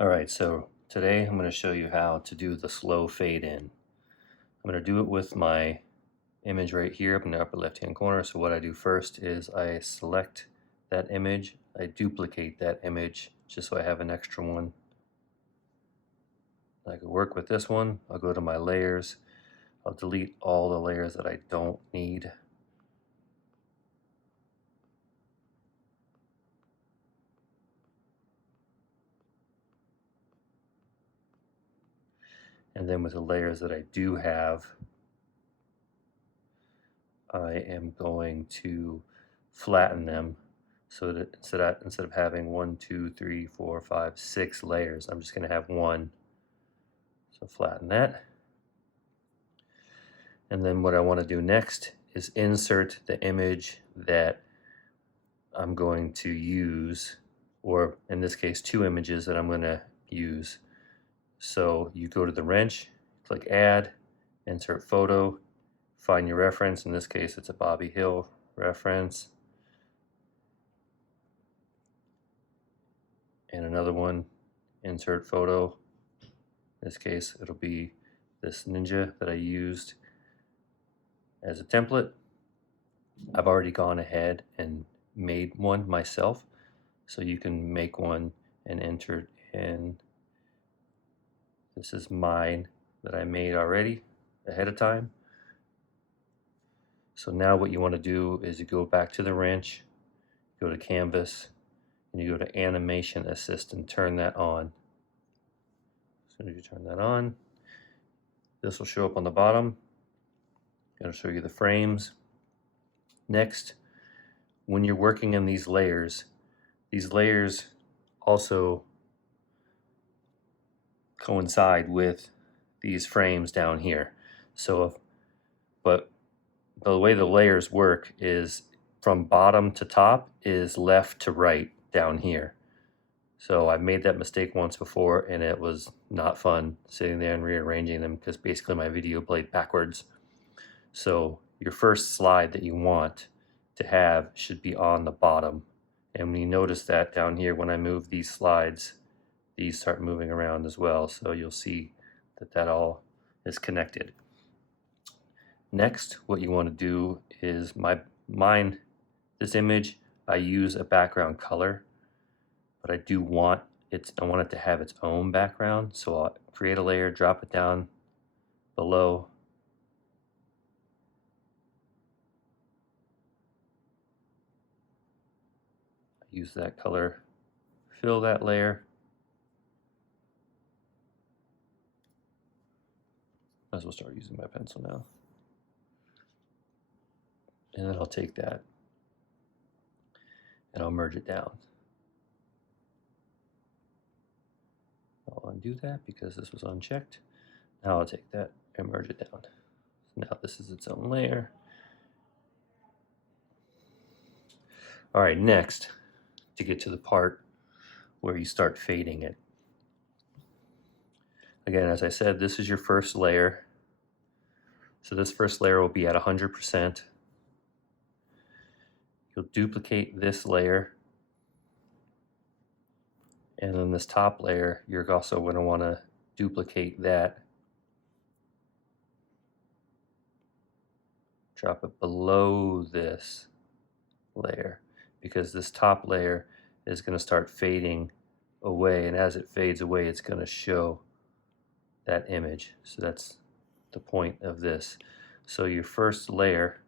Alright, so today I'm going to show you how to do the slow fade in. I'm going to do it with my image right here up in the upper left hand corner. So what I do first is I select that image, I duplicate that image just so I have an extra one. I can work with this one. I'll go to my layers, I'll delete all the layers that I don't need. And then with the layers that I do have, I am going to flatten them so that instead of having 1, 2, 3, 4, 5, 6 layers, I'm just going to have one. So flatten that. And then what I want to do next is insert the image that I'm going to use, or in this case, 2 images that I'm going to use. So you go to the wrench, click Add, insert photo, find your reference. In this case, it's a Bobby Hill reference. And another one, insert photo. In this case, it'll be this ninja that I used as a template. I've already gone ahead and made one myself, so you can make one and enter it in. This is mine that I made already ahead of time. So now what you want to do is you go back to the wrench, go to canvas, and you go to animation assist and turn that on. As soon as you turn that on, this will show up on the bottom. It'll show you the frames. Next, when you're working in these layers also coincide with these frames down here. But the way the layers work is from bottom to top is left to right down here. So I've made that mistake once before and it was not fun sitting there and rearranging them because basically my video played backwards. So your first slide that you want to have should be on the bottom. And when you notice that down here, when I move these slides, these start moving around as well. So you'll see that that all is connected. Next, what you want to do is this image, I use a background color, but I want it to have its own background. So I'll create a layer, drop it down below. Use that color, fill that layer. Might as well start using my pencil now. And then I'll take that and I'll merge it down. I'll undo that because this was unchecked. Now I'll take that and merge it down. So now this is its own layer. All right, next, to get to the part where you start fading it. Again, as I said, this is your first layer. So this first layer will be at 100%. You'll duplicate this layer. And then this top layer, you're also going to want to duplicate that. Drop it below this layer because this top layer is going to start fading away, and as it fades away it's going to show that image. So that's the point of this. So your first layer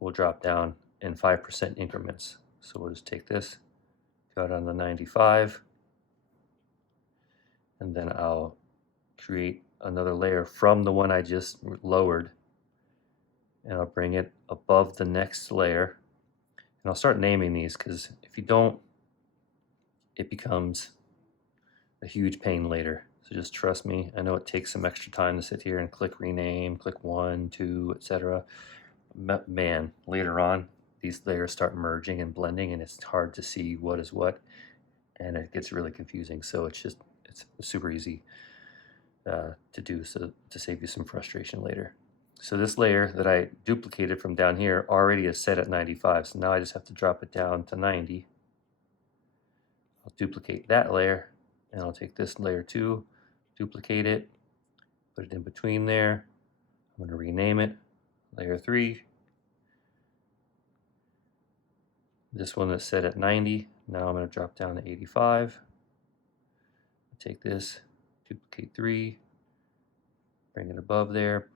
will drop down in 5% increments. So we'll just take this, go down to 95, and then I'll create another layer from the one I just lowered, and I'll bring it above the next layer. And I'll start naming these because if you don't, it becomes a huge pain later. So just trust me. I know it takes some extra time to sit here and click rename, click 1, 2, etc. But man, later on, these layers start merging and blending and it's hard to see what is what, and it gets really confusing. So it's super easy to do, so to save you some frustration later. So this layer that I duplicated from down here already is set at 95. So now I just have to drop it down to 90. I'll duplicate that layer, and I'll take this layer too, duplicate it, put it in between there. I'm going to rename it layer 3. This one is set at 90. Now I'm going to drop down to 85. Take this, duplicate 3, bring it above there.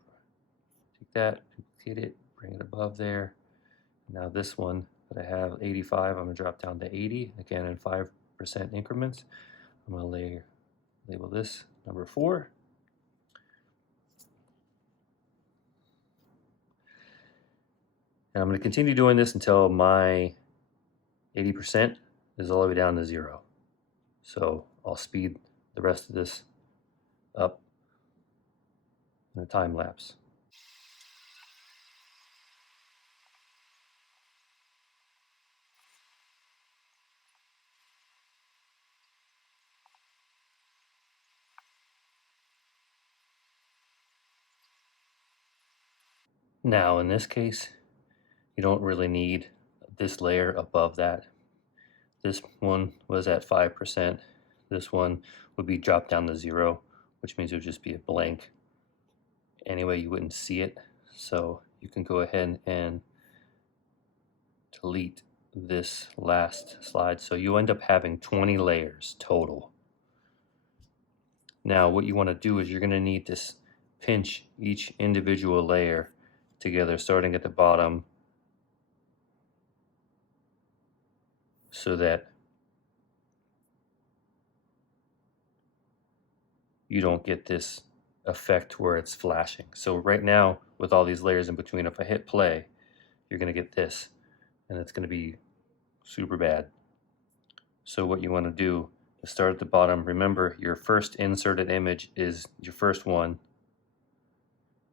Take that, duplicate it, bring it above there. Now this one that I have 85, I'm going to drop down to 80, again in 5% increments. I'm going to label this number 4. And I'm going to continue doing this until my 80% is all the way down to 0. So I'll speed the rest of this up in a time lapse. Now in this case, you don't really need this layer above that. This one was at 5%. This one would be dropped down to 0, which means it would just be a blank. Anyway, you wouldn't see it. So you can go ahead and delete this last slide. So you end up having 20 layers total. Now what you want to do is you're going to need to pinch each individual layer together, starting at the bottom, so that you don't get this effect where it's flashing. So right now, with all these layers in between, if I hit play, you're going to get this, and it's going to be super bad. So what you want to do is start at the bottom. Remember, your first inserted image is your first one,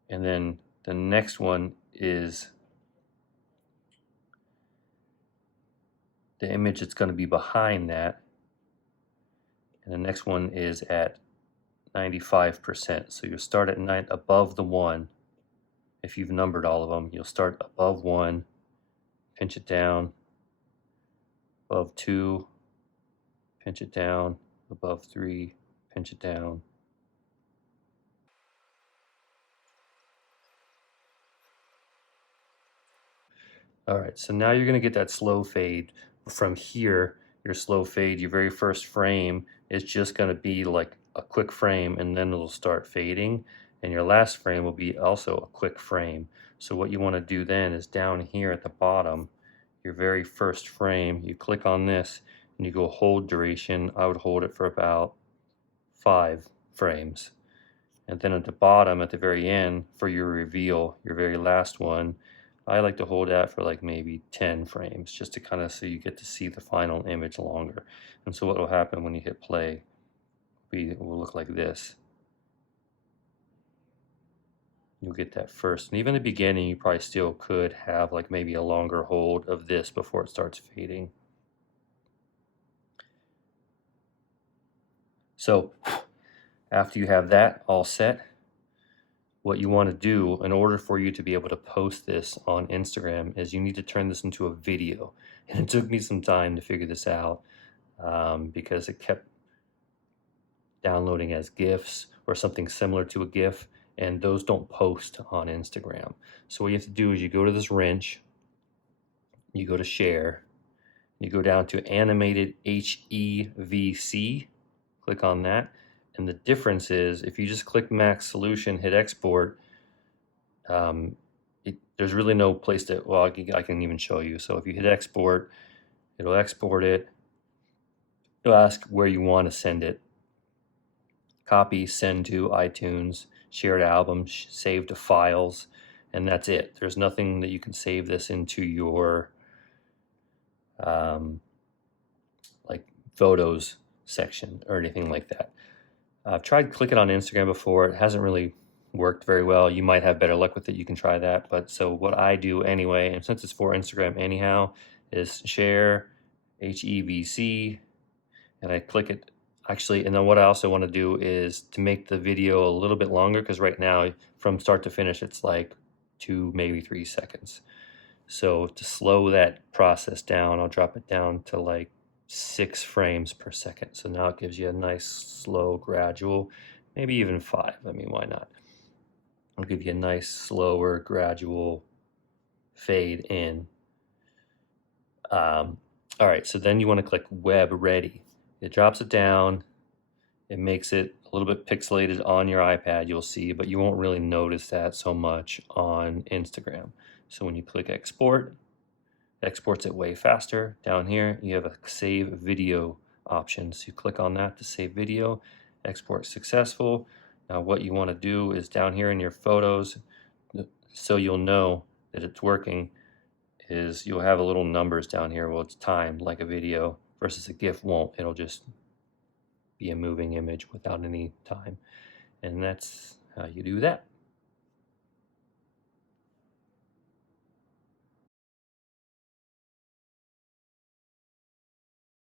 and then the next one is the image that's going to be behind that, and the next one is at 95%. So you'll start at 9 above the 1. If you've numbered all of them, you'll start above 1, pinch it down, above 2, pinch it down, above 3, pinch it down. All right, so now you're going to get that slow fade. From here, your slow fade, your very first frame is just going to be like a quick frame, and then it'll start fading, and your last frame will be also a quick frame. So what you want to do then is down here at the bottom, your very first frame, you click on this and you go hold duration. I would hold it for about 5 frames. And then at the bottom, at the very end, for your reveal, your very last one, I like to hold that for like maybe 10 frames, just to kind of so you get to see the final image longer. And so what will happen when you hit play, it will look like this. You'll get that first. And even in the beginning, you probably still could have like maybe a longer hold of this before it starts fading. So after you have that all set, what you want to do in order for you to be able to post this on Instagram is you need to turn this into a video. And it took me some time to figure this out because it kept downloading as GIFs or something similar to a GIF, and those don't post on Instagram. So what you have to do is you go to this wrench, you go to share, you go down to animated HEVC, click on that. And the difference is if you just click Max Solution, hit export, there's really no place to, well, I can even show you. So if you hit export, it'll export it. It'll ask where you want to send it. Copy, send to iTunes, shared albums, save to files, and that's it. There's nothing that you can save this into your like photos section or anything like that. I've tried clicking on Instagram before. It hasn't really worked very well. You might have better luck with it. You can try that. But so what I do anyway, and since it's for Instagram anyhow, is share HEVC, and I click it. Actually, and then what I also want to do is to make the video a little bit longer, because right now from start to finish it's like 2, maybe 3 seconds. So to slow that process down, I'll drop it down to like 6 frames per second. So now it gives you a nice, slow, gradual, maybe even 5. I mean, why not? It'll give you a nice, slower, gradual fade in. All right, so then you want to click Web Ready. It drops it down. It makes it a little bit pixelated on your iPad, you'll see, but you won't really notice that so much on Instagram. So when you click Export, it exports it way faster. Down here, you have a Save Video option. So you click on that to save video, export successful. Now what you want to do is down here in your photos, so you'll know that it's working, is you'll have a little numbers down here. Well, it's timed like a video versus a GIF won't. It'll just be a moving image without any time. And that's how you do that.